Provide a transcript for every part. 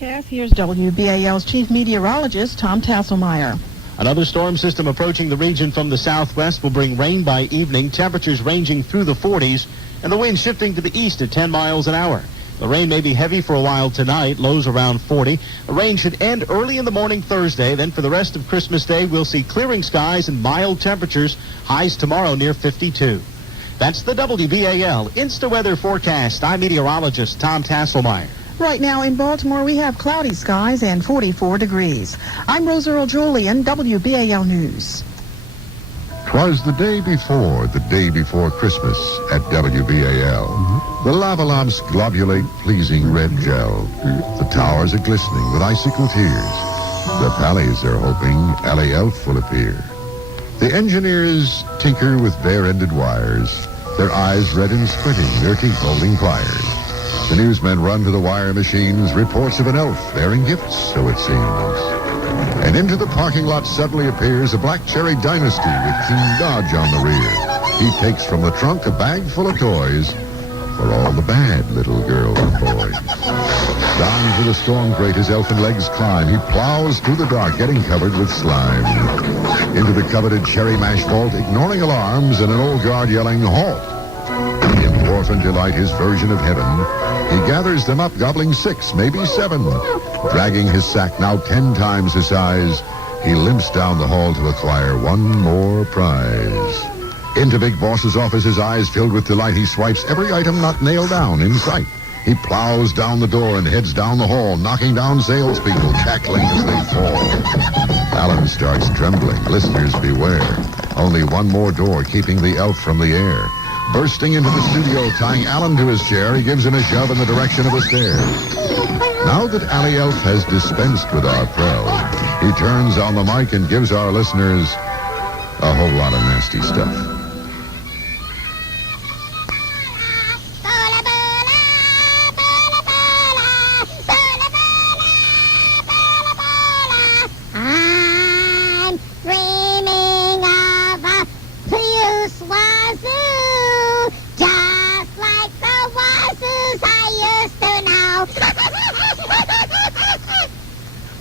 forecast, here's WBAL's chief meteorologist, Tom Tasselmeyer. Another storm system approaching the region from the southwest will bring rain by evening, temperatures ranging through the 40s, and the wind shifting to the east at 10 miles an hour. The rain may be heavy for a while tonight, lows around 40. The rain should end early in the morning Thursday. Then for the rest of Christmas Day, we'll see clearing skies and mild temperatures, highs tomorrow near 52. That's the WBAL Insta Weather Forecast. I'm meteorologist Tom Tasselmeyer. Right now in Baltimore, we have cloudy skies and 44 degrees. I'm Rose Earl Julian, WBAL News. 'Twas the day before Christmas at WBAL. The lava lamps globulate pleasing red gel. The towers are glistening with icicle tears. The pallies are hoping Allie Elf will appear. The engineers tinker with bare-ended wires, their eyes red and squinting, their teeth holding pliers. The newsmen run to the wire machines, reports of an elf bearing gifts, so it seems. And into the parking lot suddenly appears a black cherry dynasty with King Dodge on the rear. He takes from the trunk a bag full of toys for all the bad little girls and boys. Down through the storm grate his elfin legs climb. He plows through the dark, getting covered with slime. Into the coveted cherry mash vault, ignoring alarms and an old guard yelling, halt! In orphan delight, his version of heaven, he gathers them up, gobbling 6, maybe 7. Dragging his sack, now 10 times his size, he limps down the hall to acquire one more prize. Into Big Boss's office, his eyes filled with delight, he swipes every item not nailed down in sight. He plows down the door and heads down the hall, knocking down salespeople, cackling as they fall. Allan starts trembling. Listeners, beware. Only one more door keeping the elf from the air. Bursting into the studio, tying Allan to his chair, he gives him a shove in the direction of the stairs. Now that Allie Elf has dispensed with our Prell, he turns on the mic and gives our listeners a whole lot of nasty stuff.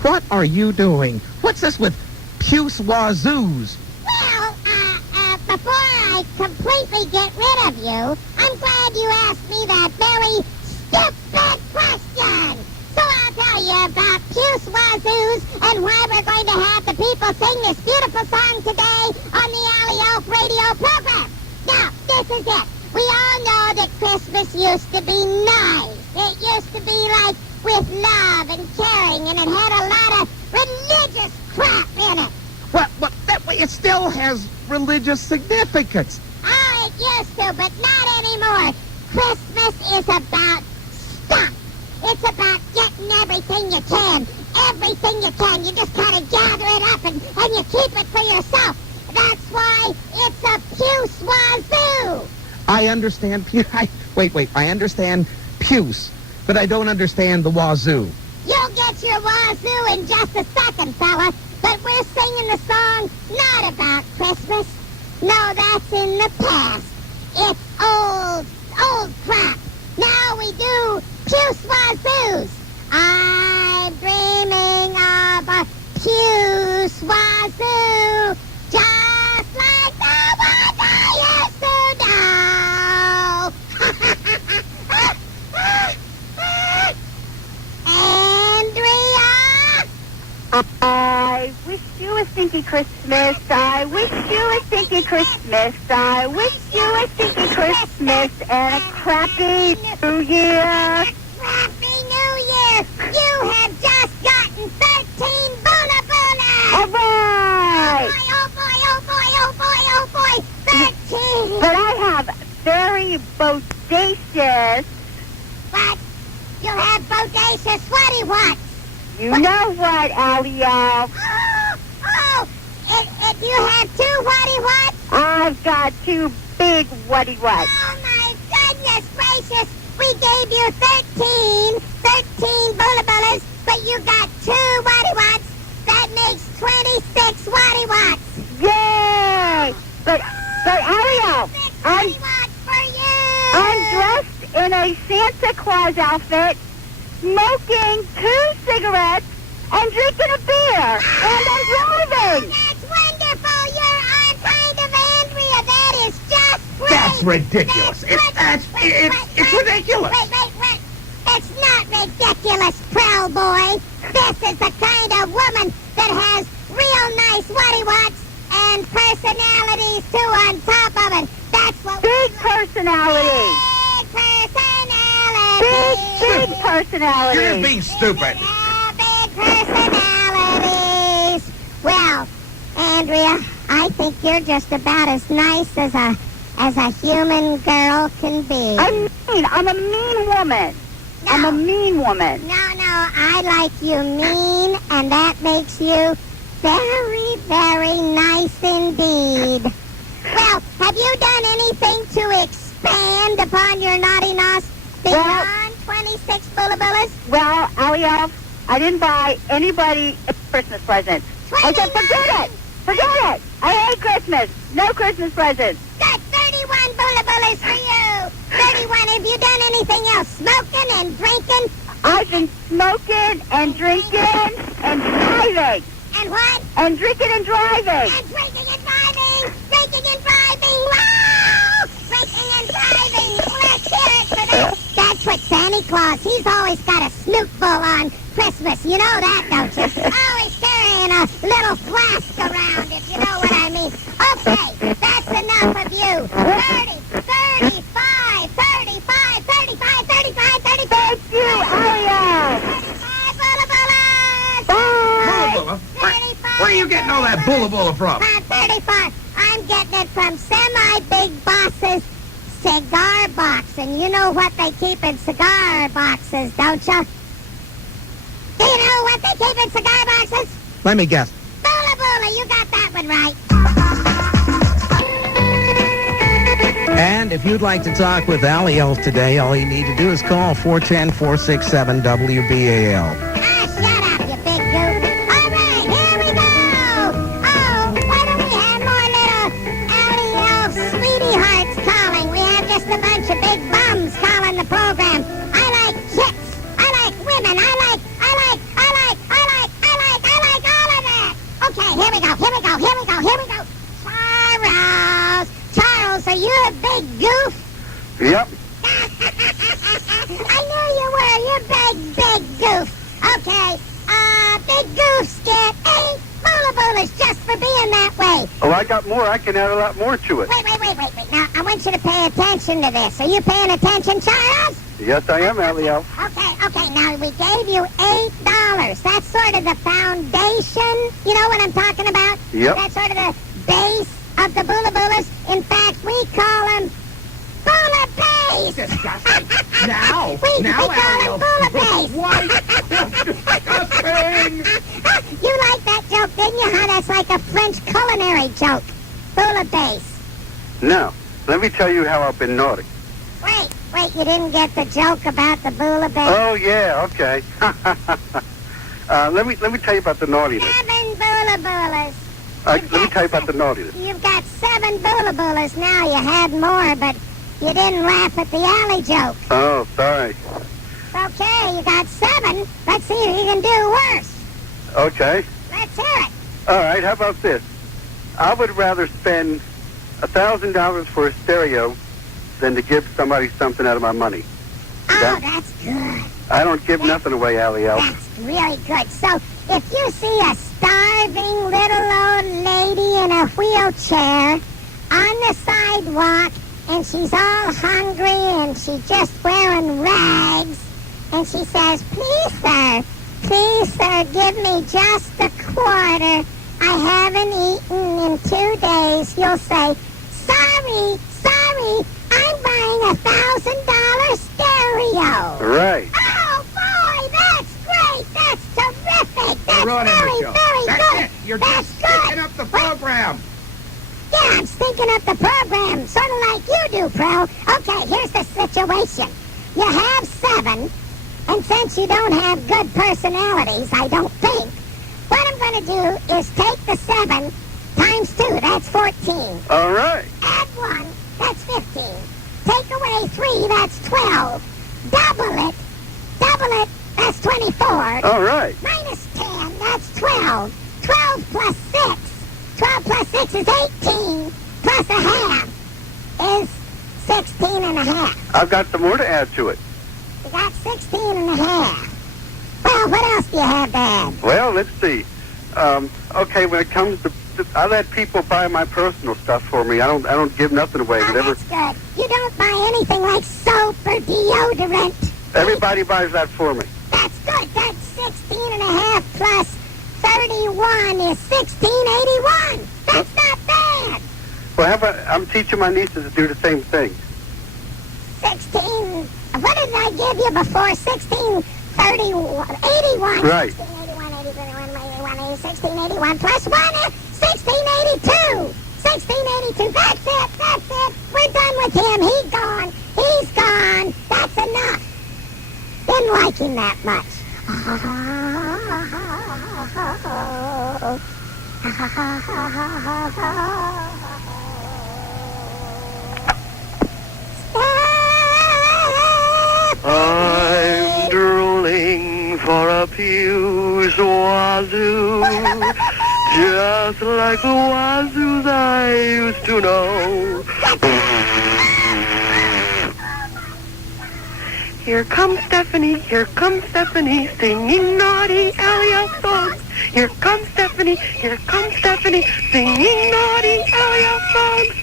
What are you doing? What's this with puce wazoos? Well, before I completely get rid of you, I'm glad you asked me that very stupid question. So I'll tell you about puce wazoos and why we're going to have the people sing this beautiful song today on the Allie Elf radio program. Now, this is it. We all know that Christmas used to be nice. It used to be like with love and caring, and it had a lot of religious crap in it. Well, that way it still has religious significance. Oh, it used to, but not anymore. Christmas is about stuff. It's about getting everything you can. Everything you can. You just kind of gather it up and you keep it for yourself. That's why it's a puce wazoo. I understand I understand puce, but I don't understand the wazoo. You'll get your wazoo in just a second, fella. But we're singing the song not about Christmas. No, that's in the past. It's old crap. Now we do puce wazoos. I'm dreaming of a puce wazoo, just like the ones I used to know. Andrea? I wish you a stinky Christmas. I wish you a stinky Christmas. I wish you a stinky Christmas and a crappy New Year. Happy New Year! You have just gotten 13 Bula Bulas! All right! Oh boy, 13! But I have very bodacious... What? You have bodacious sweaty what? You know what, Allie Elf? You have 2 whatty what? I've got 2 big whatty-whats. Oh my goodness gracious! We gave you 13 Bula Bulas, but you got 2 whatty whats. That makes 26 whatty whats. Yay! But Ariel, 6 whatty whats for you. I'm dressed in a Santa Claus outfit, smoking 2 cigarettes and drinking a beer. And I'm driving. That's wonderful. You're our kind of Andrea. That is just great. That's ridiculous. It's ridiculous. Wait. It's not ridiculous, Prell boy. This is the kind of woman that has real nice whatty-wats and personalities, too, on top of it. That's what Big personality. Big personality. You're just being stupid. Big personalities. Well, Andrea, I think you're just about as nice as a human girl can be. I'm a mean woman. No. I'm a mean woman. No, I like you mean, and that makes you very, very nice indeed. Well, have you done anything to expand upon your naughtiness beyond 26 bullabillas? Well, Allie, I didn't buy anybody a Christmas present. I said, forget it. I hate Christmas. No Christmas presents. Good, 31 bullabillas for you. 31. Have you done anything else? Smoking and drinking? I've been smoking and drinking and driving. And what? And drinking and driving. And drinking and driving. Drinking and driving. Wow! Drinking and driving. Let's hear it for that. That's what Santa Claus, he's always got a snoot bull on Christmas. You know that, don't you? Always carrying a little flask around, if you know what I mean. Okay, that's enough of you. 30, 35, 35, 35, 35, 35. Thank you, Allie. 35 bullabillas. Bye. Bulla. Where are you getting all that bulla from? 35. I'm getting it from Semi-Big Boss's cigar box. And you know what they keep in cigar boxes, don't you? Do you know what they keep in cigar boxes? Let me guess. Bulla, you got that one right. And if you'd like to talk with Allie Elf today, all you need to do is call 410-467-WBAL. Ah, shut up, you big goof. All right, here we go. Oh, why don't we have more little Allie Elf sweetie hearts calling? We have just a bunch of big bums calling the program. I like chicks. I like women. I like all of that. Okay, here we go. Charles, are you a big goof? Yep. I knew you were. You're big goof. Okay, big goofs get 8 bullabillas just for being that way. Oh, I got more. I can add a lot more to it. Wait. Now, I want you to pay attention to this. Are you paying attention, Charles? Yes, I am, Allie Elf. Okay, now we gave you $8. That's sort of the foundation. You know what I'm talking about? Yep. That's sort of the base of the bullabillas. In fact, we call them bullabays. Disgusting. Now, we call them bullabays. What? Disgusting. You like that joke, didn't you? Huh? That's like a French culinary joke. Bullabays. Now, let me tell you how I've been naughty. Wait, you didn't get the joke about the bullabays? Oh, yeah, okay. Let me tell you about the naughtiness. 7 bullabillas. Let me tell you about the naughtiness. You've got 7 bullabillas now. You had more, but you didn't laugh at the alley joke. Oh, sorry. Okay, you got 7. Let's see if you can do worse. Okay. Let's hear it. All right, how about this? I would rather spend $1,000 for a stereo than to give somebody something out of my money. Oh, that's good. I don't give nothing away, Allie Elf. That's really good. So, if you see a starving little old lady in a wheelchair on the sidewalk, and she's all hungry, and she's just wearing rags, and she says, please, sir, give me just a quarter. I haven't eaten in 2 days. You'll say, sorry, I'm buying $1,000 stereo. Right. Oh, boy, that's great. That's terrific. That's very good. You're That's just good. sticking up the program. Yeah, I'm stinking up the program, sort of like you do, Prell. Okay, here's the situation. You have 7, and since you don't have good personalities, I don't think, what I'm going to do is take the 7 times 2, that's 14. All right. Add 1, that's 15. Take away 3, that's 12. Double it, that's that's 24. All right. Minus 10, that's 12. 12 plus 6. 12 plus 6 is 18. Plus a half is 16 and a half. I've got some more to add to it. You got 16 and a half. Well, what else do you have to add? Well, let's see. Okay, when it comes to, I let people buy my personal stuff for me. I don't give nothing away. Oh, Whatever. that's good. You don't buy anything like soap or deodorant. Everybody buys that for me. That's good. That's 16 and a half plus 31 is 1681. That's not bad. Well, I'm teaching my nieces to do the same thing. 16. What did I give you before? 1631. 81. Right. 1681 plus 1 is 1682. 1682. That's it. That's it. We're done with him. He's gone. He's gone. That's enough. Didn't like him that much. I'm drooling for a Puce wazoo, just like the wazoos I used to know. Here comes Stephanie, singing naughty Allie Elf songs. Here comes Stephanie, singing naughty Allie Elf songs.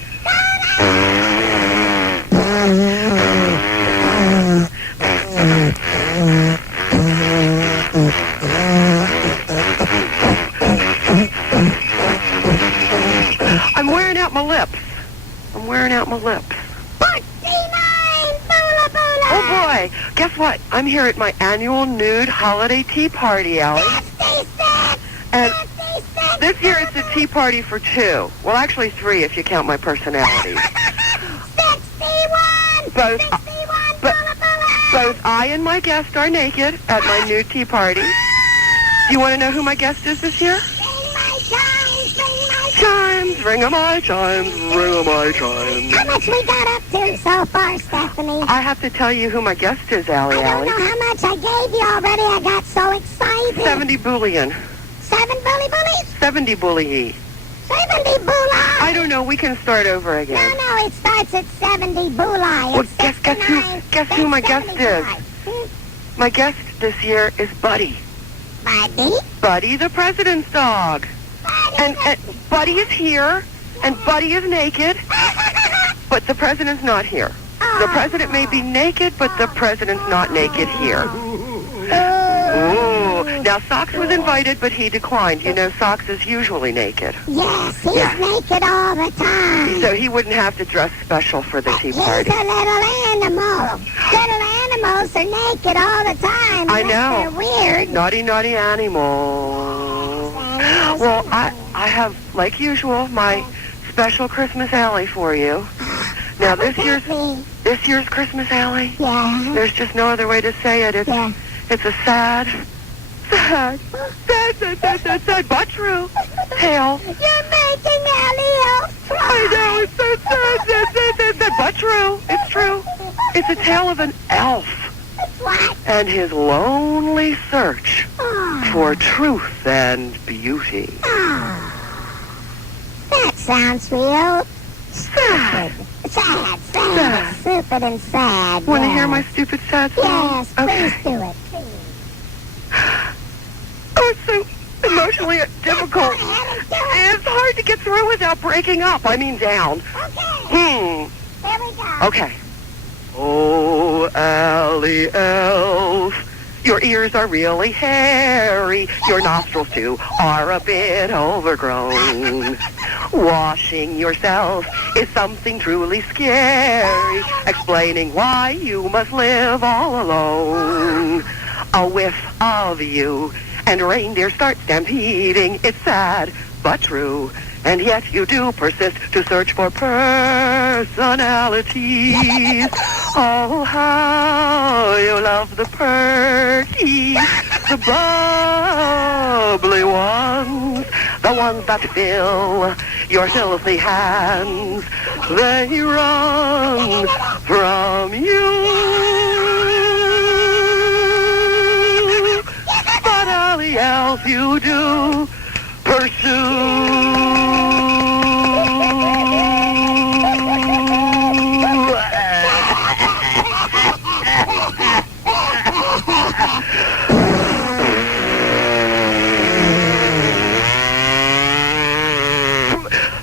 I'm wearing out my lips. 49! Boola boola! Oh boy, guess what? I'm here at my annual nude holiday tea party, Allie. 56! And 56! this year it's a tea party for 2. Well, actually 3 if you count my personality. 61! Both, 61! but- Boola boola! Both I and my guest are naked at my nude tea party. Do you want to know who my guest is this year? Ring my chimes! Ring my Chimes, ring-a-my chimes, ring-a-my chimes. How much we got up to so far, Stephanie? I have to tell you who my guest is, Allie. I don't know how much I gave you already. I got so excited. 70 bullion. 7 bully bullies? 70 bully. 70 bulai. I don't know. We can start over again. No, it starts at 70 bulai. Well, It's guess who my guest is. 75. My guest this year is Buddy. Buddy? Buddy the president's dog. And Buddy is here, and Buddy is naked, but the president's not here. The president may be naked, but the president's not naked here. Ooh. Now, Socks was invited, but he declined. You know, Socks is usually naked. Yes, he's Yeah. naked all the time. So he wouldn't have to dress special for the tea He's party. a little animal. Little animals are naked all the time. I know. They're weird. Naughty, naughty animal. Well, I have, like usual, my special Christmas Allie for you. Now, this year's Christmas Allie, Yeah. there's just no other way to say it. It's Yeah. it's a sad, but true tale. You're making Allie Elf cry. I know, it's so sad, but true. It's true. It's a tale of an elf What? and his lonely search Oh. for truth and beauty. Oh. That sounds real Sad. sad. Sad. Stupid and sad. Want to yeah. hear my stupid sad song? Yes, please do it. Please. Oh, it's so emotionally difficult. Go ahead and do it. It's hard to get through without breaking up. I mean down. Okay. Here we go. Okay. Oh, Allie Elf, your ears are really hairy. Your nostrils, too, are a bit overgrown. Washing yourself is something truly scary. Explaining why you must live all alone. A whiff of you, and reindeer start stampeding. It's sad, but true. And yet you do persist to search for personalities. Oh, how you love the perky, the bubbly ones, the ones that fill your filthy hands. They run from you. Allie Elf you do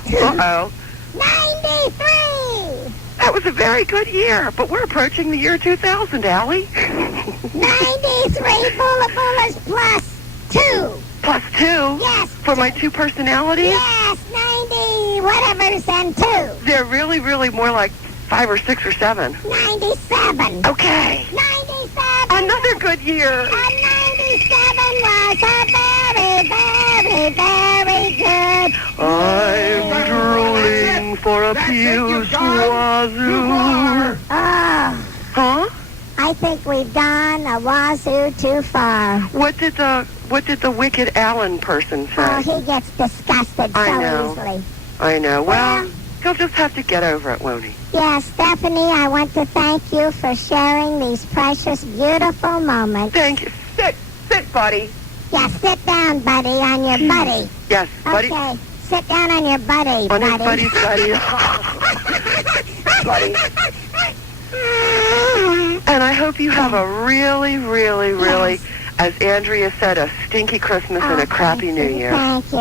Uh-oh. 93! That was a very good year, but we're approaching the year 2000, Allie. 93 bullets plus 2. Plus 2? Yes. For my 2 personalities? Yes, 90 whatevers and 2. They're really, really more like 5 or 6 or 7. 97. Okay. 97. Another good year. And 97 was a very, very, very good I'm drooling for a fuse wazoo. Oh, Huh? I think we've gone a wazoo too far. What did the wicked Allan person say? Oh, he gets disgusted I so know. easily. I know. Well, he'll just have to get over it, won't he? Yeah, Stephanie, I want to thank you for sharing these precious, beautiful moments. Thank you. Sit, buddy. Yeah, sit down, buddy, on your buddy. Yes, buddy. Okay, sit down on your buddy, On his buddy. buddy. Buddy. And I hope you have a really, really, really, as Andrea said, a stinky Christmas and a crappy New Year. Thank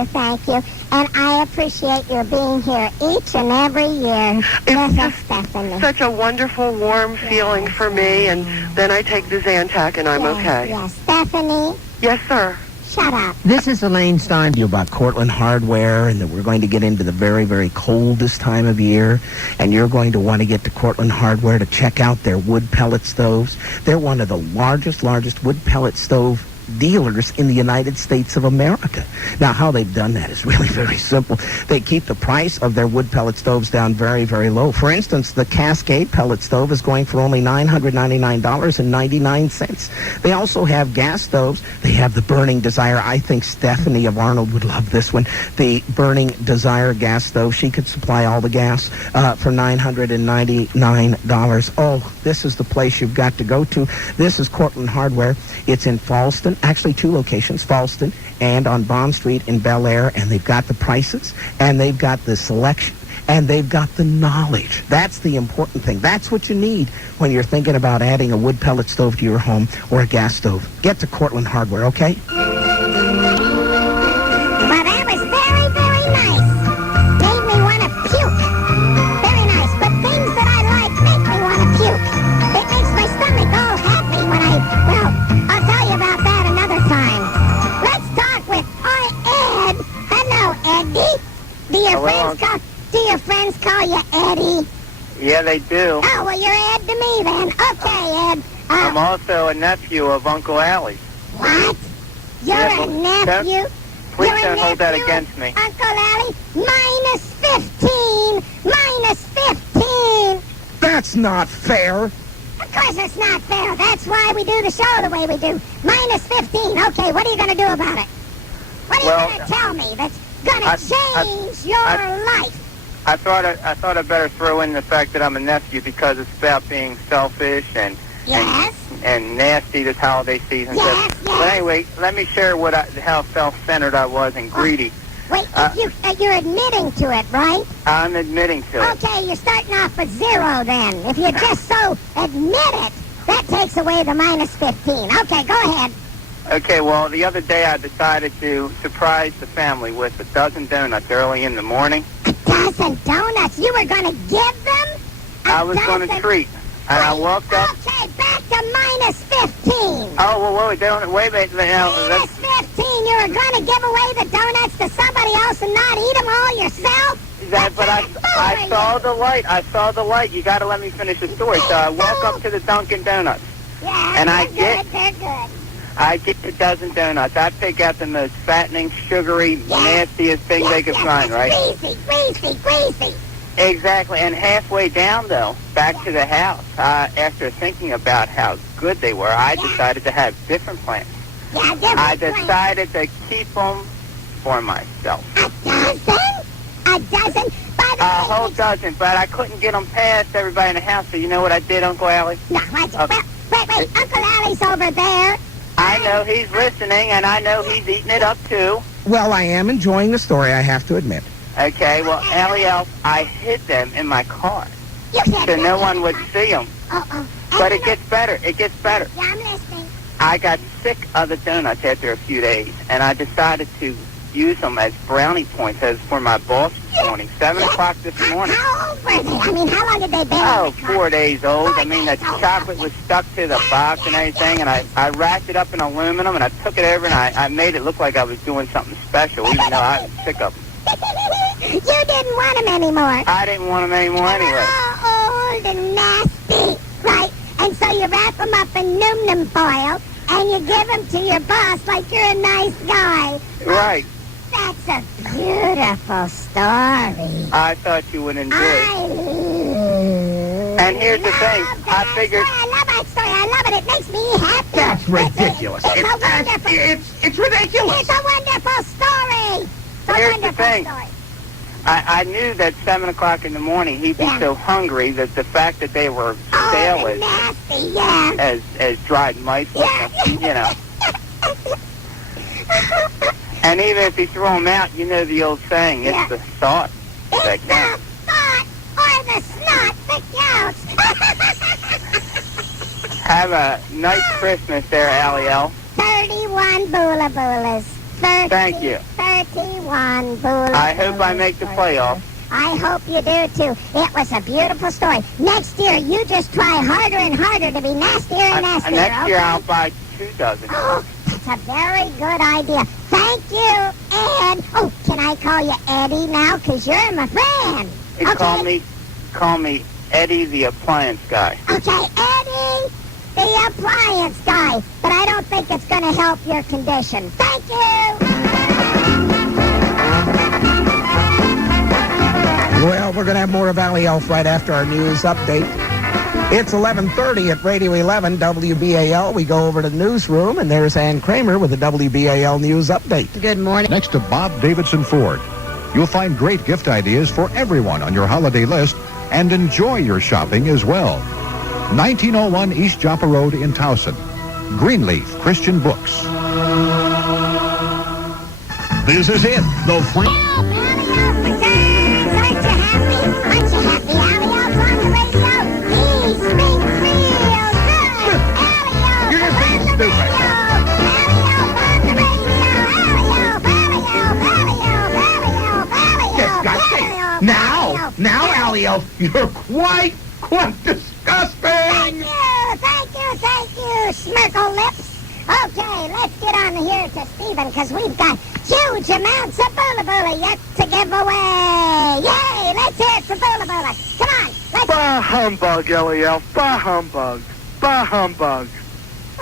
you. And I appreciate your being here each and every year with us, Stephanie. Such a wonderful, warm feeling for me, and then I take the Zantac and I'm okay. Yes, Stephanie, Yes, sir. shut up. This is Elaine Stein. You about Cortland Hardware, and that we're going to get into the very, very coldest time of year, and you're going to want to get to Cortland Hardware to check out their wood pellet stoves. They're one of the largest wood pellet stove dealers in the United States of America. Now, how they've done that is really very simple. They keep the price of their wood pellet stoves down very, very low. For instance, the Cascade pellet stove is going for only $999.99. They also have gas stoves. They have the Burning Desire. I think Stephanie of Arnold would love this one. The Burning Desire gas stove. She could supply all the gas for $999. Oh, this is the place you've got to go to. This is Cortland Hardware. It's in Falston. Actually, 2 locations, Falston and on Bond Street in Bel Air, and they've got the prices, and they've got the selection, and they've got the knowledge. That's the important thing. That's what you need when you're thinking about adding a wood pellet stove to your home or a gas stove. Get to Cortland Hardware, okay? Well, that was very, very nice. Made me want to puke. Very nice, but things that I like make me want to puke. It makes my stomach all happy when well, I'll tell you about that another time. Let's talk with Ed. Hello, Eddie. Do your friends call you Eddie? Yeah, they do. Oh, well, you're Ed to me then. Okay, Ed. I'm also a nephew of Uncle Allie. What? You're Yeah, a nephew? Please You're a don't hold that nephew? against me. Uncle Allie, minus 15. Minus 15. That's not fair. Of course it's not fair. That's why we do the show the way we do. Minus 15. Okay, what are you going to do about it? What are you going to tell me that's going to change your life? I thought I'd better throw in the fact that I'm a nephew because it's about being selfish and Yes. and nasty this holiday season. Yes, But anyway, let me share how self-centered I was and greedy. Wait, you're admitting to it, right? I'm admitting to it. Okay, you're starting off with 0 then. If you just so admit it, that takes away the minus 15. Okay, go ahead. Okay, well, the other day I decided to surprise the family with a dozen donuts early in the morning. A dozen donuts? You were going to give them? I was going to treat. And I walked up. Okay, back to minus 15. Oh, well, wait a minute. Now, Minus 15. You were going to give away the donuts to somebody else and not eat them all yourself? but I saw the light. I saw the light. You got to let me finish the story. So I walk up to the Dunkin' Donuts. Yeah, And they're good. I get a dozen donuts. I pick out the most fattening, sugary, nastiest thing they could find, right? Greasy. Exactly. And halfway down, though, back to the house, after thinking about how good they were, I decided to have different plans. Yeah, different I decided to keep them for myself. A dozen? A dozen? By the A way, whole dozen, but I couldn't get them past everybody in the house. So you know what I did, Uncle Allie? No, wait, Uncle Allie's over there. I know he's listening, and I know he's eating it up, too. Well, I am enjoying the story, I have to admit. Okay, well, Allie Elf, I hid them in my car You said so no one would see them. Uh-oh. But it gets better. It gets better. Yeah, I'm listening. I got sick of the donuts after a few days, and I decided to use them as brownie points as for my boss this morning. 7 o'clock this morning. How old were they? I mean, how long did they been? Oh, in the car? 4 days old. I mean, the chocolate was stuck to the box and everything, and I wrapped it up in aluminum, and I took it over, and I made it look like I was doing something special, even though I was sick of them. You didn't want them anymore. I didn't want them anymore They were anyway. all old and nasty, right? And so you wrap them up in aluminum foil, and you give them to your boss like you're a nice guy. Right. That's a beautiful story. I thought you would enjoy it. I And here's the thing. love I that figured... story. I love that story. I love it. It makes me happy. That's ridiculous. It's a wonderful... It's ridiculous. It's a wonderful story. It's a Here's the wonderful thing. story. I knew that 7 o'clock in the morning he'd be Yeah. so hungry that the fact that they were Oh, stale and nasty, yeah. as dried mice, Yeah. you know. And even if you throw them out, you know the old saying, it's Yeah. the thought that It's the counts. thought or the snot that counts. Have a nice Christmas there, Allie L. 31 boola boolas. Thank you. 31 boola I hope I make the playoffs. I hope you do, too. It was a beautiful story. Next year, you just try harder and harder to be nastier and nastier, Next year okay? I'll buy 2 dozen. Oh, that's a very good idea. Thank you, Ed. Oh, can I call you Eddie now? Because you're my friend. You Okay. call me Eddie the Appliance Guy. Okay, Eddie, the appliance guy. But I don't think it's going to help your condition. Thank you. Well, we're going to have more of Allie Elf right after our news update. It's 11:30 at Radio 11 WBAL. We go over to the newsroom, and there's Ann Kramer with the WBAL News Update. Good morning. Next to Bob Davidson Ford, you'll find great gift ideas for everyone on your holiday list and enjoy your shopping as well. 1901 East Joppa Road in Towson. Greenleaf Christian Books. This is it. The You're just being stupid. Now, Allie Elf, you're quite disgusting. Thank you, Smirkle Lips. Okay, let's get on here to Stephen, because we've got huge amounts of Boola Boola yet to give away. Yay, let's hear it for Boola Boola. Come on, let's... Bah humbug, Allie Elf. Bah humbug. Bah humbug.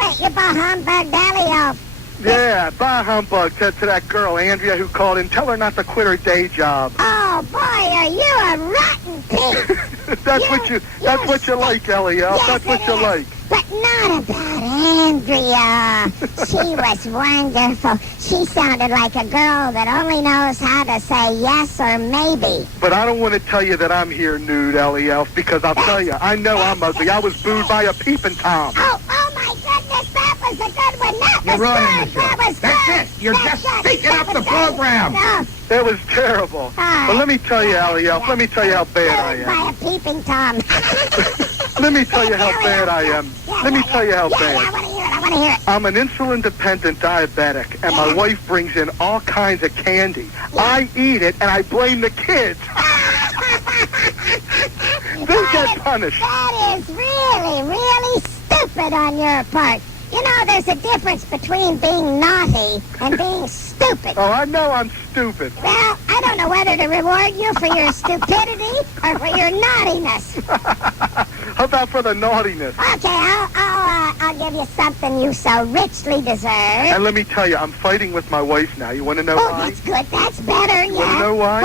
Wait, you bah humbug, Allie Elf. Yeah, bah humbug to that girl, Andrea, who called in. Tell her not to quit her day job. Oh, boy, are you a rotten pig. That's what you like, Ellie Elf. Yes, That's what it you is. like. But not about Andrea. She was wonderful. She sounded like a girl that only knows how to say yes or maybe. But I don't want to tell you that I'm here nude, Ellie Elf, because I'll tell you, I know I'm ugly. I was booed by a peeping Tom. Oh my goodness, that was a good one. That You're was ruining good. the show. That was That's good. it. You're That's just good. speaking up the program. Oh, That was terrible. But let me tell you, Allie Elf, let me tell you how bad I booed am. by a peeping Tom. Let me tell you how bad I am. Let me tell you how Yeah, I bad. want to hear it. I want to hear it. I'm an insulin-dependent diabetic, and my wife brings in all kinds of candy. I eat it, and I blame the kids. They get punished. That is really, really stupid on your part. You know, there's a difference between being naughty and being stupid. Oh, I know I'm stupid. Well, I don't know whether to reward you for your stupidity or for your naughtiness. How about for the naughtiness? Okay, I'll give you something you so richly deserve. And let me tell you, I'm fighting with my wife now. You want to know Oh, why? that's good. That's better, You want to know why?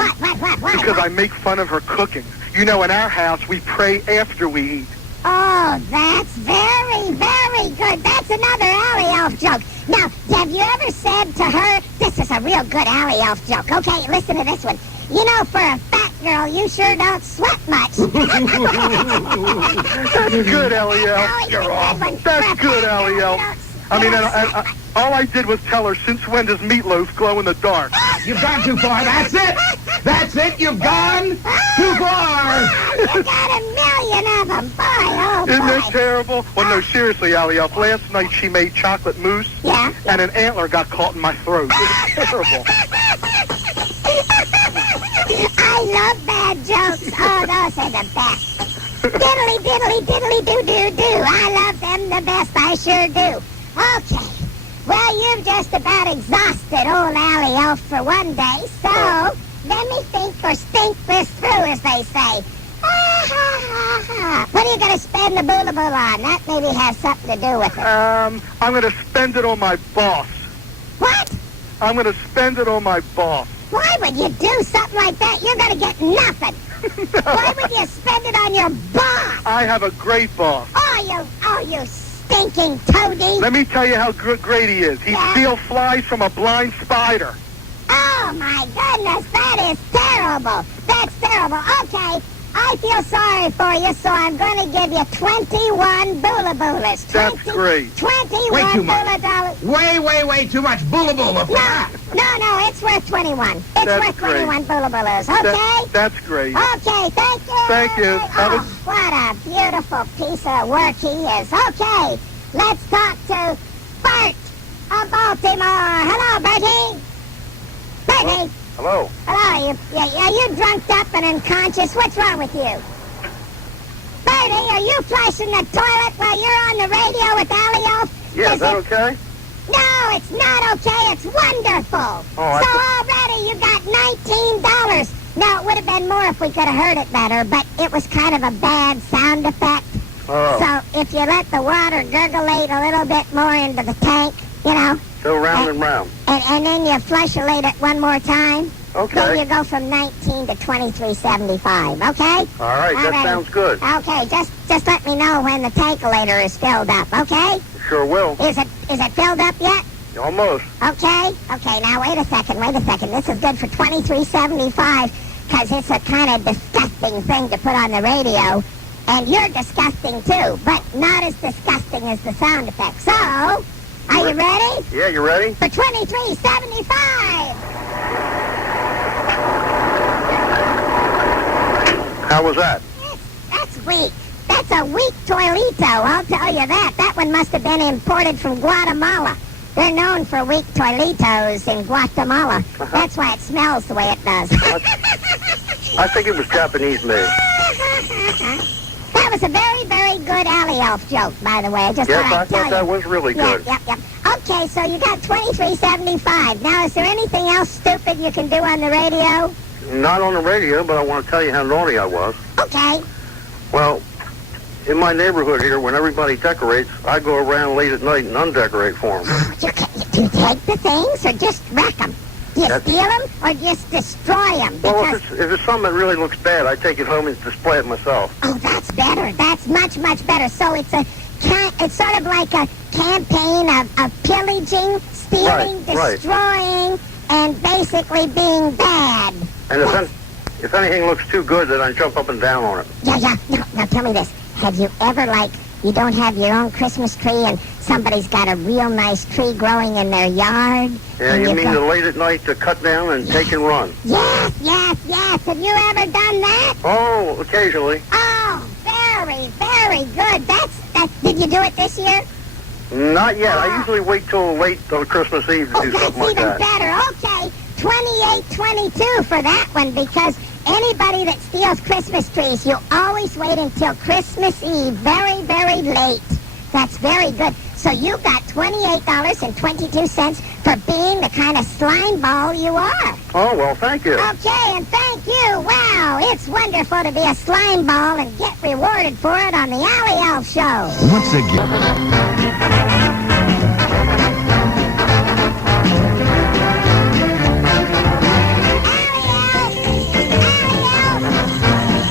What? Because I make fun of her cooking. You know, in our house, we pray after we eat. Oh, that's very, very good. That's another Allie Elf joke. Now, have you ever said to her, this is a real good Allie Elf joke. Okay, listen to this one. You know, for a fat girl, you sure don't sweat much. That's good, Ellie Elf. Oh, you're off. That's good, Ellie Elf. I mean, all I did was tell her, since when does meatloaf glow in the dark? You've gone too far. That's it. That's it. You've gone too far. You got a million of them. Boy, oh, boy. Isn't that terrible? Well, no, seriously, Allie, last night she made chocolate mousse, Yeah? and an antler got caught in my throat. It was terrible. I love bad jokes. Oh, those are the best. Diddly, diddly, diddly, do. I love them the best. I sure do. Okay. Well, you've just about exhausted old Allie Elf for one day, so let me think or stink this through, as they say. What are you going to spend the boolaboo on? That maybe has something to do with it. I'm going to spend it on my boss. What? I'm going to spend it on my boss. Why would you do something like that? You're going to get nothing. Why would you spend it on your boss? I have a great boss. Oh, you stinking toady. Let me tell you how great he is. He steals flies from a blind spider. Oh, my goodness, that is terrible. That's terrible. Okay, I feel sorry for you, so I'm going to give you 21 boolaboolas. That's great. 21 Way too much. dollars. Way too much. Boola. No, it's worth 21. It's That's worth great. 21 boolaboolas, okay? That's great. Okay, thank you. Thank you. Oh, what a beautiful piece of work he is. Okay, let's talk to Bert of Baltimore. Hello, Bertie. Bertie. Hello. Hello, are you drunked up and unconscious? What's wrong with you? Bertie, are you flushing the toilet while you're on the radio with Allie Elf? Yeah, is that okay? No, it's not okay. It's wonderful. Oh, So already you got $19. Now, it would have been more if we could have heard it better, but it was kind of a bad sound effect. Oh. So if you let the water gurglate a little bit more into the tank, you know, Go round and round. and then you flush-a-late it one more time, Okay. then you go from 19 to 23.75, okay? All right, that Alrighty. sounds good. Okay, just let me know when the tankolator is filled up, okay? Sure will. Is it filled up yet? Almost. Okay, now wait a second. This is good for $23.75 because it's a kind of disgusting thing to put on the radio. And you're disgusting too, but not as disgusting as the sound effect. So, are you ready? Yeah, you ready? For $23.75. How was that? That's weak. That's a weak toilito, I'll tell you that. That one must have been imported from Guatemala. They're known for weak toilitos in Guatemala. That's why it smells the way it does. I think it was Japanese made. That was a very, very good Allie Elf joke, by the way. I just Yes, thought I I'd tell thought that you. was really good. Yep. Okay, so you got $23.75. Now, is there anything else stupid you can do on the radio? Not on the radio, but I want to tell you how naughty I was. Okay. Well, in my neighborhood here, when everybody decorates, I go around late at night and undecorate for them. Do you take the things or just wreck them? Do you steal them or just destroy them? Well, if it's something that really looks bad, I take it home and display it myself. Oh, that's better. That's much, much better. So it's sort of like a campaign of pillaging, stealing, Right. destroying, and basically being bad. And if anything looks too good, then I jump up and down on it. Yeah. Now tell me this. Have you ever, you don't have your own Christmas tree and somebody's got a real nice tree growing in their yard? Yeah, and you mean go, the late at night to cut down and take and run? Yes. Have you ever done that? Oh, occasionally. Oh, very, very good. Did you do it this year? Not yet. I usually wait till late on Christmas Eve to do that's something like even that. better. Okay, 28.22 for that one because anybody that steals Christmas trees, you always wait until Christmas Eve, very, very late. That's very good. So you got $28.22 for being the kind of slime ball you are. Oh, well, thank you. Okay, and thank you. Wow, it's wonderful to be a slime ball and get rewarded for it on the Allie Elf Show. Once again.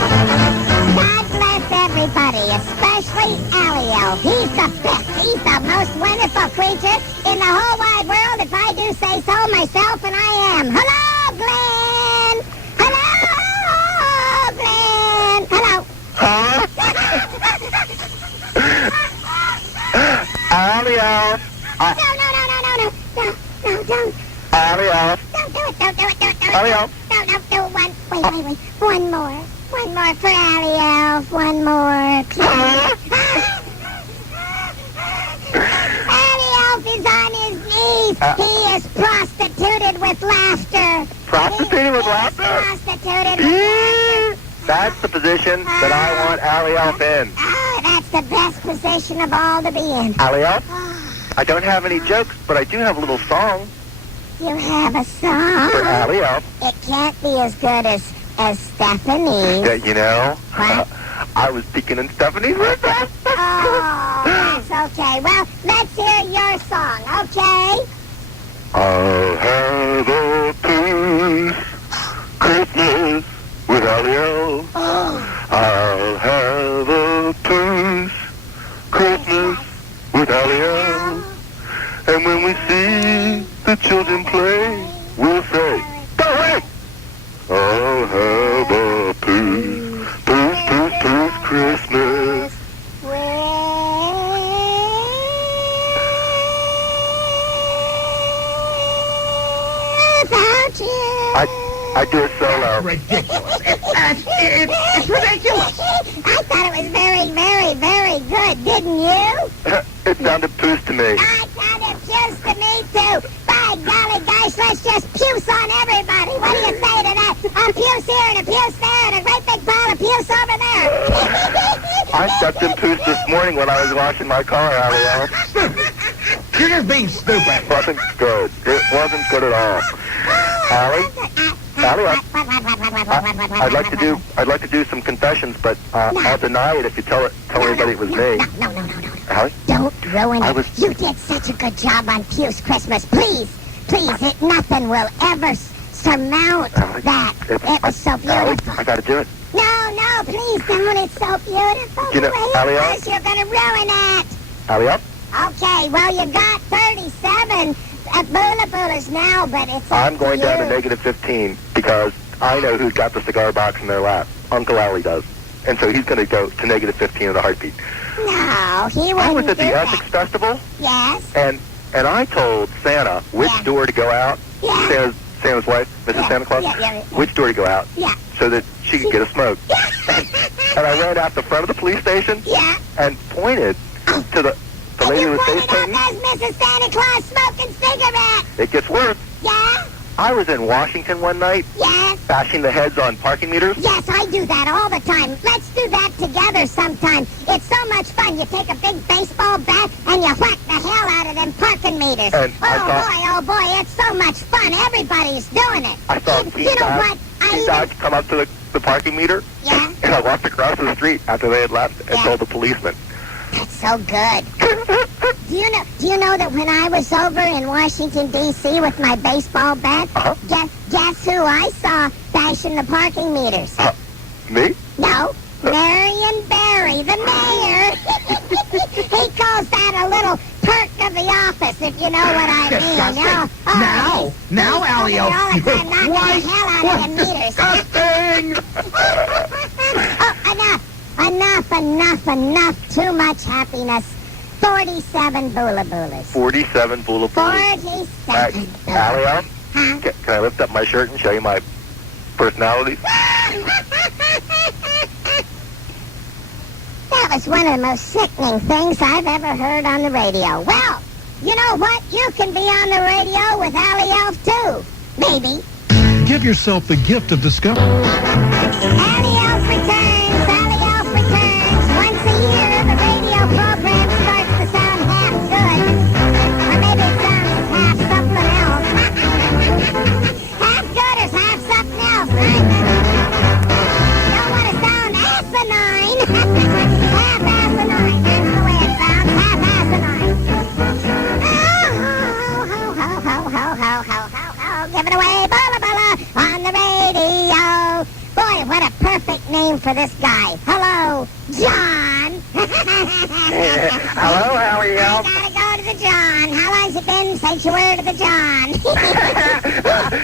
God bless everybody, especially Allie Elf. He's the best. He's the most wonderful creature in the whole wide world, if I do say so myself, and I am. Hello, Glenn! Hello, Glenn! Hello. Allie Elf. Allie Elf. Don't do it, don't do it, don't do it. Allie Elf. No, do one. Wait. One more. One more for Allie Elf. One more. Allie Elf is on his knees. He is prostituted with laughter. Prostituted with laughter? Prostituted with laughter. That's the position that I want Allie Elf in. Oh, that's the best position of all to be in. Allie Elf, I don't have any jokes, but I do have a little song You have a song. for Allie Elf. It can't be as good as Stephanie's. Yeah, you know, What? I was speaking in Stephanie's with that. Oh, that's okay. Well, let's hear your song, okay? I'll have a peace Christmas with Allie Elf. I'll have a peace Christmas with Allie Elf. And when we see the children play, we'll say, go away! I'll have a peace Christmas. Without you. I do it solo. Ridiculous. It's ridiculous. I thought it was very, very, very good, didn't you? It sounded poos to me. I sounded puce to me too. By golly, guys, let's just puce on everybody. What do you say to that? A puce here and a puce there and a great big pile of puce over there. I stepped in poos this morning when I was washing my car, Allie Elf. You're just being stupid. It wasn't good. It wasn't good at all. Allie? Allie, I'd like to do some confessions, but I'll deny it if you tell everybody it was me. No. Allie? Don't ruin it. You did such a good job on Puce Christmas. Please, nothing will ever surmount that. It was so beautiful. Allie, I gotta do it. No, please don't. It's so beautiful. You know, Allie, You're gonna ruin it. Allie up? Okay, well, you got 37 boolas now, but it's I'm going down to negative 15 because I know who's got the cigar box in their lap. Uncle Allie does. And so he's going to go to negative 15 in a heartbeat. No, he wouldn't I was at do the that. Essex Festival, Yes. and I told Santa which door to go out. Yeah. Santa's wife, Mrs. Santa Claus, which door to go out Yeah. so that she could get a smoke. And I ran out the front of the police station and pointed to the lady who was face painting. There's Mrs. Santa Claus smoking cigarettes. It gets worse. Yeah? I was in Washington one night, Yes? bashing the heads on parking meters. Yes, I do that all the time. Let's do that together sometime. It's so much fun. You take a big baseball bat and you whack the hell out of them parking meters. And oh boy, it's so much fun. Everybody's doing it. I saw You know what? Teen Dodge come up to the parking meter. Yeah? And I walked across the street after they had left and told the policeman. That's so good. Do you know that when I was over in Washington, D.C. with my baseball bat, guess who I saw bashing the parking meters? Me? No, Marion Barry, the mayor. He calls that a little perk of the office, if you know what I mean. Disgusting. Now, Allie, all the time knocking why? the hell out of them meters. Disgusting. Enough. Too much happiness. 47 boolas. 47 boola boolas. 47. Allie, Huh? can I lift up my shirt and show you my personality? That was one of the most sickening things I've ever heard on the radio. Well, you know what? You can be on the radio with Allie Elf, too. Maybe. Give yourself the gift of discovery. Allie Elf returns. Allie Elf returns. Once a year, the radio program starts to sound half good. Or maybe it sounds half something else. Half good or half something else, right? You don't want to sound asinine. Half asinine. That's the way it sounds. Half asinine. Giving away bala bala on the radio. Boy, what a perfect name for this guy. Hello, John. Hello, Allie Elf. I gotta go to the John. How long's it been since you were to the John?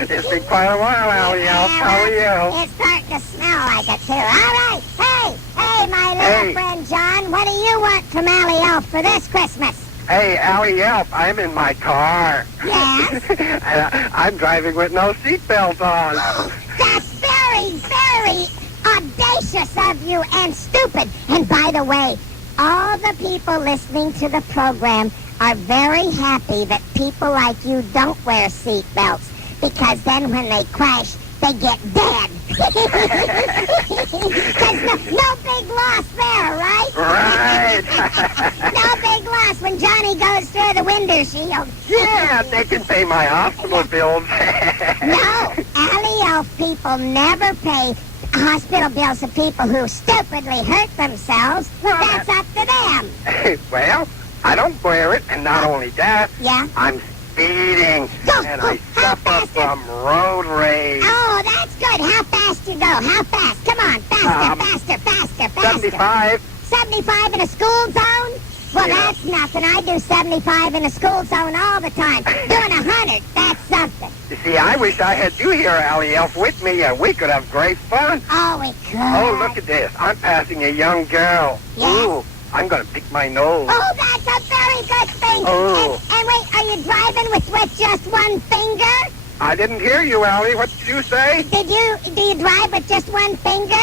It's been quite a while, Allie Elf. How are you? It's starting to smell like it, too. All right. Hey, my little friend John, what do you want from Allie Elf for this Christmas? Hey, Allie Elf, I'm in my car. Yes? And I'm driving with no seatbelt on. That's very, very audacious of you and stupid. And by the way, all the people listening to the program are very happy that people like you don't wear seatbelts, because then when they crash, they get dead. Because no big loss there, right? Right. No big loss when Johnny goes through the window shield. Yeah, they can pay my hospital bills. No, Allie Elf people never pay hospital bills of people who stupidly hurt themselves. That's up to them. Well, I don't wear it, and not only that, Yeah? I'm speeding, Go, and go, I how suffer fast? from road rage. Oh, that's good. How fast you go? How fast? Come on, faster, faster. 75. 75 in a school zone? Well, Yeah. that's nothing. I do 75 in a school zone all the time. Doing 100, that's something. You see, I wish I had you here, Allie Elf, with me, and we could have great fun. Oh, we could. Oh, look at this. I'm passing a young girl. Yes? Ooh, I'm going to pick my nose. Oh, that's a very good thing. Oh. And wait, are you driving with just one finger? I didn't hear you, Allie. What did you say? Do you drive with just one finger?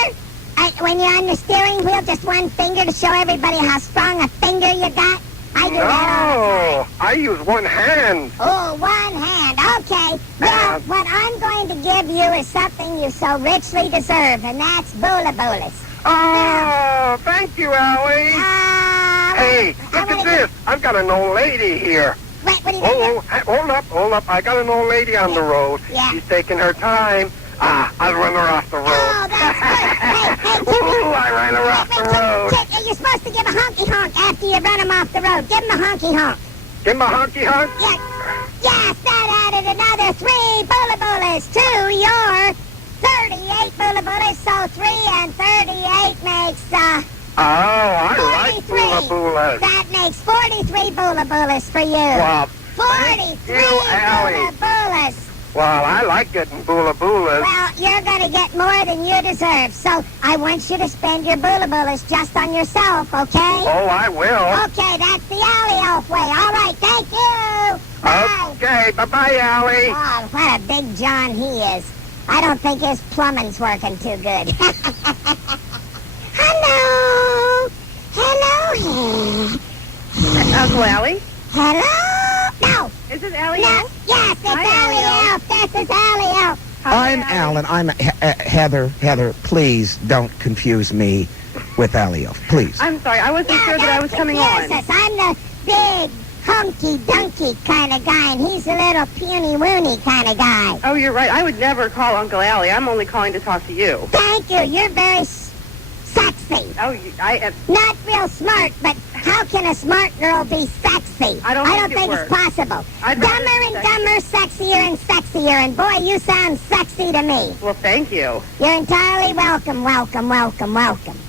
When you're on the steering wheel, just one finger to show everybody how strong a finger you got? I do that all the time. No, I use one hand. Oh, one hand. Okay. Well, what I'm going to give you is something you so richly deserve, and that's boola boolas. Oh, thank you, Allie. Hey, I look at wanna this. I've got an old lady here. Wait, what are you doing? Hold up. I got an old lady on the road. Yeah. She's taking her time. I'll run her off the road. Oh, that's good. Hey, Ooh, I ran her off the road. You're supposed to give a honky honk after you run him off the road. Give him a honky honk. Give him a honky honk. Yeah. Yes, that added another 3 boola boolas to your 38 boola boolas. So 3 and 38 makes, Oh, I like 43. boola boolas. That makes 43 boola boolas for you. Well, 43 you, Allie. boola boolas. Well, I like getting boola boolas. Well, you're going to get more than you deserve. So I want you to spend your boola boolas just on yourself, okay? Oh, I will. Okay, that's the Allie Elf way. All right, thank you. Bye. Okay, bye-bye, Allie. Oh, what a big John he is. I don't think his plumbing's working too good. Hello. Hello. Uncle Allie? Hello. No. Is this Allie No. Elf? Yes, it's Hi, Allie Allie Elf. This is Allie Elf. I'm Allan. I'm Heather. Please don't confuse me with Allie Elf. Please. I'm sorry, I wasn't sure that I was coming on. Us. I'm the big, hunky-dunky kind of guy, and he's a little puny-woony kind of guy. Oh, you're right. I would never call Uncle Allie. I'm only calling to talk to you. Thank you. You're very sexy. Oh, Not real smart, but how can a smart girl be sexy? I don't think it it's possible. I'd rather Dumber be and dumber, sexier and sexier, and boy, you sound sexy to me. Well, thank you. You're entirely welcome.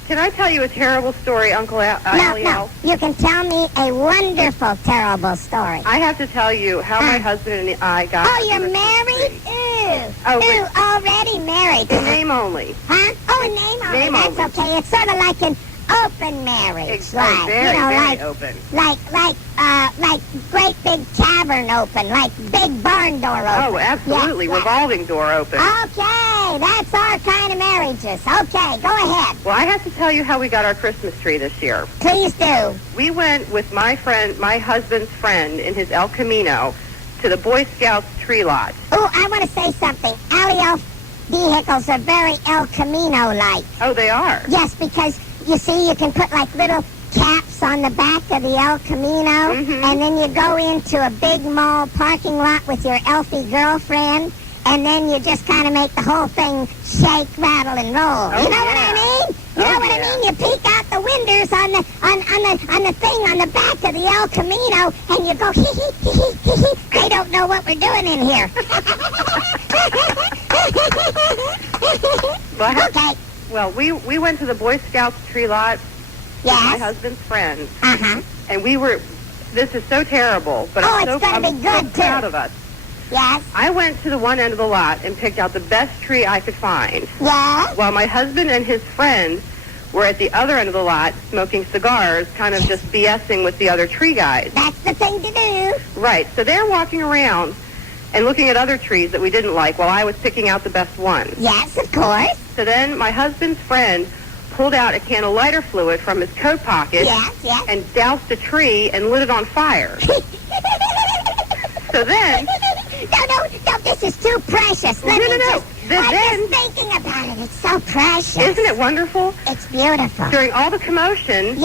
Can I tell you a terrible story, Uncle Allie No, Elf? you can tell me a wonderful, terrible story. I have to tell you how my husband and I got... Oh, you're married? Ooh, already married. In name only. Huh? Oh, a name only. Name That's only. okay. It's sort of like an open marriage. Very, very open. Like great big tavern open, like big barn door open. Oh, absolutely. Yeah, yeah. Revolving door open. Okay, that's our kind of marriages. Okay, go ahead. Well, I have to tell you how we got our Christmas tree this year. Please do. We went with my husband's friend, in his El Camino to the Boy Scouts tree lot. Oh, I want to say something. Allie Elf vehicles are very El Camino-like. Oh, they are? Yes, because, you see, you can put, like, little caps on the back of the El Camino, and then you go into a big mall parking lot with your elfie girlfriend, and then you just kind of make the whole thing shake, rattle, and roll. Oh, You know what I mean? You know what I mean? You peek out the windows on the thing on the back of the El Camino, and you go hee hee hee hee hee hee. They don't know what we're doing in here. Okay. Well, we went to the Boy Scouts tree lot with my Yes. husband's friends, Uh-huh. and we were. This is so terrible, but Oh, I'm it's so gonna be good, so proud too. of us. Yes. I went to the one end of the lot and picked out the best tree I could find, Yes. while my husband and his friend were at the other end of the lot smoking cigars, kind of just BSing with the other tree guys. That's the thing to do. Right. So they're walking around and looking at other trees that we didn't like while I was picking out the best ones. Yes, of course. So then my husband's friend pulled out a can of lighter fluid from his coat pocket and doused a tree and lit it on fire. So then... No, this is too precious. I'm Then, just thinking about it. It's so precious. Isn't it wonderful? It's beautiful. During all the commotion,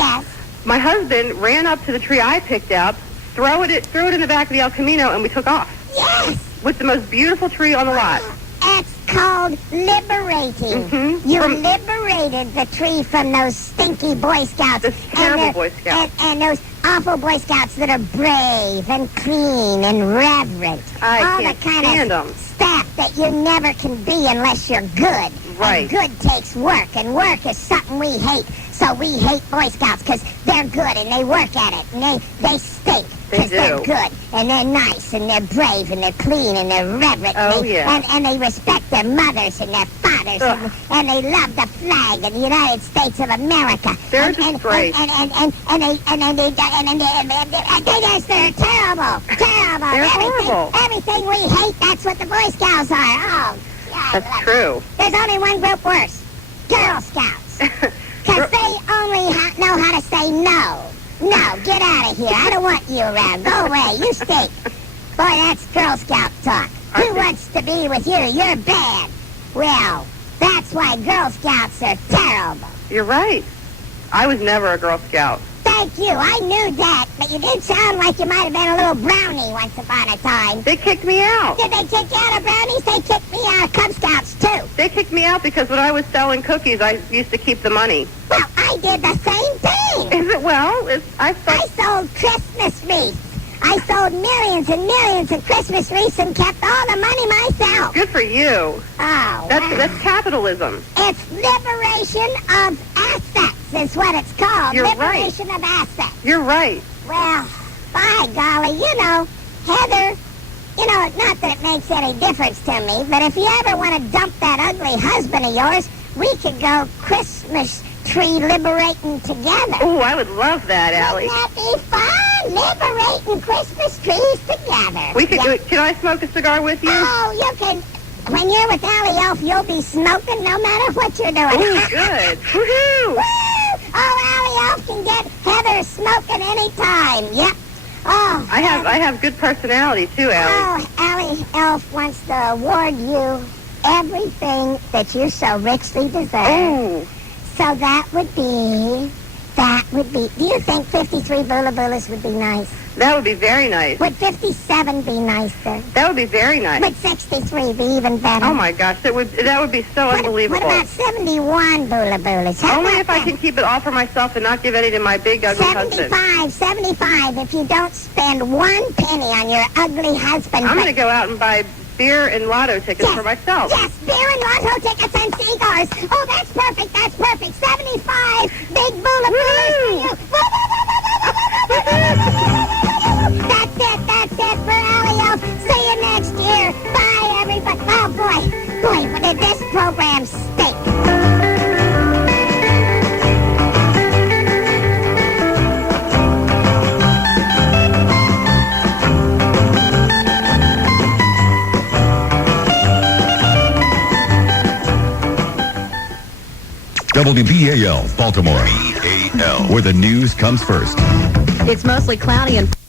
my husband ran up to the tree I picked up, threw it in the back of the El Camino, and we took off. Yes. With the most beautiful tree on the lot. It's called liberating. Mm-hmm. You liberated the tree from those stinky Boy Scouts. The terrible Boy Scouts. And those awful Boy Scouts that are brave and clean and reverent. I all can't the kind stand of them. stuff that you never can be unless you're good. Right. And good takes work, and work is something we hate. So we hate Boy Scouts because they're good and they work at it, and they stink because they're good and they're nice and they're brave and they're clean and they're reverent. And they respect their mothers and their fathers and they love the flag of the United States of America. They're just great. They're terrible. They're horrible. Everything we hate, that's what the Boy Scouts are. Oh, God. That's true. There's only one group worse. Girl Scouts. Because they only know how to say no. No, get out of here. I don't want you around. Go away. You stink. Boy, that's Girl Scout talk. Who wants to be with you? You're bad. Well, that's why Girl Scouts are terrible. You're right. I was never a Girl Scout. Thank you. I knew that, but you did sound like you might have been a little brownie once upon a time. They kicked me out. Did they kick you out of brownies? They kicked me out of Cub Scouts, too. They kicked me out because when I was selling cookies, I used to keep the money. Well, I did the same thing. Is it well? I sold Christmas wreaths. I sold millions and millions of Christmas wreaths and kept all the money myself. Good for you. Oh, That's capitalism. It's liberation of assets is what it's called. You're liberation of assets. You're right. Well, by golly, Heather, not that it makes any difference to me, but if you ever want to dump that ugly husband of yours, we could go Christmas tree liberating together. Oh, I would love that, Allie. Wouldn't that be fun? Liberating Christmas trees together. We could do it. Can I smoke a cigar with you? Oh, you can. When you're with Allie Elf, you'll be smoking no matter what you're doing. Oh, good. Woohoo! Woo! Oh, Allie Elf can get Heather smoking anytime. Yep. Oh. I have good personality too, Allie. Oh, Allie Elf wants to award you everything that you so richly deserve. Oh. So that would be, do you think 53 Bula Bulas would be nice? That would be very nice. Would 57 be nicer? That would be very nice. Would 63 be even better? Oh my gosh, that would be so unbelievable. What about 71 Bula Bulas? Only if I can keep it all for myself and not give any to my big ugly husband. 75 if you don't spend 1 penny on your ugly husband. I'm going to go out and buy beer and lotto tickets for myself. Yes, beer and lotto tickets and cigars. Oh, that's perfect. 75 big Bula Bulas for you. That's it for Allie Elf. See you next year. Bye, everybody. Oh, boy, did this program stink. WBAL, Baltimore. WBAL, where the news comes first. It's mostly cloudy and